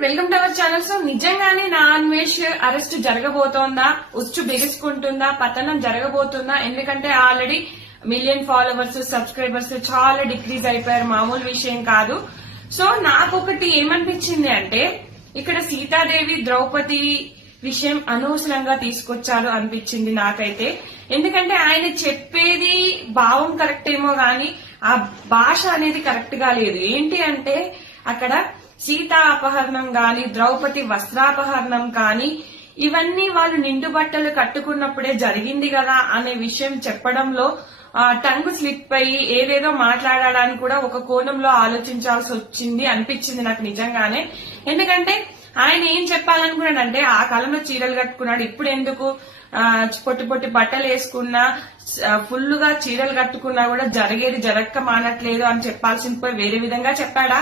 Welcome to our channel. So నిజంగానే నా Anvesh arrest జరగబోతోందా? ఉచ్చు బిగుసుకుంటుందా? పతనం జరగబోతుందా? ఎందుకంటే ఆల్రెడీ మిలియన్ ఫాలోవర్స్ సబ్స్క్రైబర్స్ చాలా డిక్రీజ్ అయిపోయారు. మామూలు విషయం కాదు. సో నాకొకటి ఏమనిపించింది అంటే ఇక్కడ సీతాదేవి ద్రౌపది విషయం అనవసరంగా తీసుకొచ్చారు అనిపించింది నాకైతే. ఎందుకంటే ఆయన చెప్పేది భావం కరెక్ట్ ఏమో గాని ఆ భాష అనేది కరెక్ట్గా లేదు. ఏంటి అంటే అక్కడ సీతా అపహరణం గాని ద్రౌపది వస్త్రాపహరణం కానీ ఇవన్నీ వాళ్ళు నిండు బట్టలు కట్టుకున్నప్పుడే జరిగింది కదా అనే విషయం చెప్పడంలో ఆ, టంగ్ స్లిప్ అయ్యి ఏదేదో మాట్లాడడానికి కూడా ఒక కోణంలో ఆలోచించాల్సి వచ్చింది అనిపించింది నాకు నిజంగానే. ఎందుకంటే ఆయన ఏం చెప్పాలనుకున్నాడంటే ఆ కాలంలో చీరలు కట్టుకున్నాడు. ఇప్పుడు ఎందుకు? పొట్టి పొట్టి బట్టలు వేసుకున్నా ఫుల్గా చీరలు కట్టుకున్నా కూడా జరిగేది జరగక మానట్లేదు అని చెప్పాల్సింది పోయి వేరే విధంగా చెప్పాడా?